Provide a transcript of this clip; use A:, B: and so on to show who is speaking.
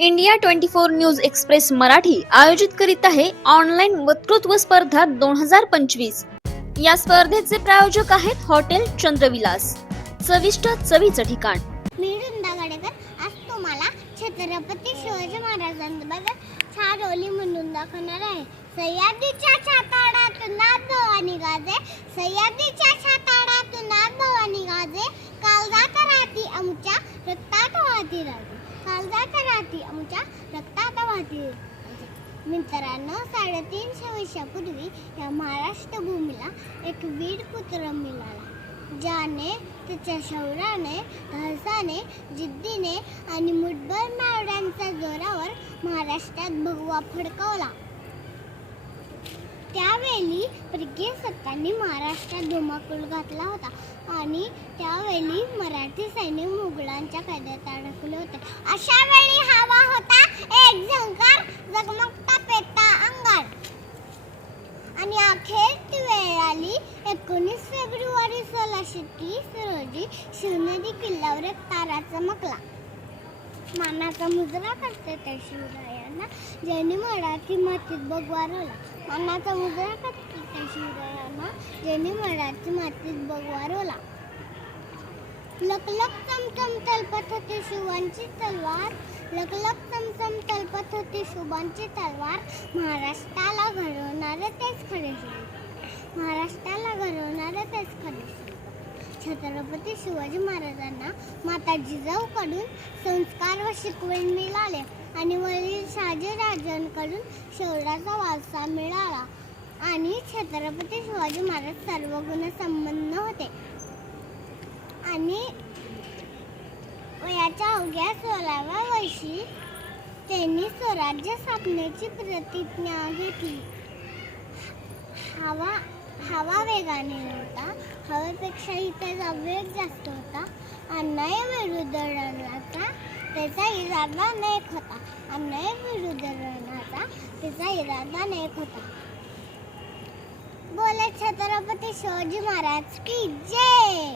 A: India twenty four news express Marathi आयोजित करीत आहे ऑनलाईन वक्तृत्व स्पर्धा दोन हजार पंचवीस. या स्पर्धेचे प्रायोजक आहेत हॉटेल चंद्रविलास. चविष्ट चवीचं ठिकाण.
B: मी वृंदा आज तुम्हाला छत्रपती शिवाजी महाराजांबद्दल छान ओली म्हणून दाखवणार आहे. सह्याद्रीच्या छाताडातून नाथ भवानी गाजे सह्याद्रीच्या छाताडातून नाथ भवानी गाजे काळजात राहती आमच्या रक्तात वाहती राहते काळजात राहते आमच्या रक्तात वाहती मित्रांनो साडेतीनशे वर्षापूर्वी या महाराष्ट्र भूमीला एक वीर पुत्र मिळाला ज्याने त्याच्या शौर्याने धाडसाने जिद्दीने आणि मुठभर मावड्यांच्या जोरावर महाराष्ट्रात भगवा फडकवला. त्यावेळी परकीय सत्तांनी महाराष्ट्रात धुमाकूळ घातला होता. आणि त्यावेळी मराठी सैन्य मुघलांच्या कैद्यात अडकले होते. अशा वेळी हवा होता एक झंकार जगमगता पेटता अंगार. आणि अखेर ती वेळ आली एकोणीस फेब्रुवारी सोळाशे तीस रोजी शिवनेरी किल्ल्यावर एक तारा चमकला. मानाचा मुजरा करते त्या शिवरायांना. ज्यांनी मराठी मातीत बगवारवला मानाचा मुजरा करते कटकी शिवरायांना ज्यांनी मराठी मातीत बगवारवला लकलक चमचम तलपत होती शिवांची तलवार. लकलक चमचम तलपत होती शुभांची तलवार. महाराष्ट्राला घडवणारे तेच खरे महाराष्ट्राला घडवणारे तेच खरे छत्रपती शिवाजी महाराजांना माता जिजाऊकडून संस्कार व शिकवण मिळाले आणि वडील शहाजीराजांकडून शौर्याचा वारसा मिळाला. आणि छत्रपती शिवाजी महाराज सर्व गुण होते. आणि वयाच्या अवघ्या सोळाव्या वर्षी त्यांनी स्वराज्य स्थापनेची प्रतिज्ञा घेतली. हवा हवा वेगाने होता हवेपेक्षा त्याचा वेग जास्त होता. अन्याय विरुद्ध रणाचा त्याचा इरादा नेक होता. अन्नय विरुद्ध रणाचा त्याचा इरादा नेक होता. बोले छत्रपती शिवाजी महाराज की जय!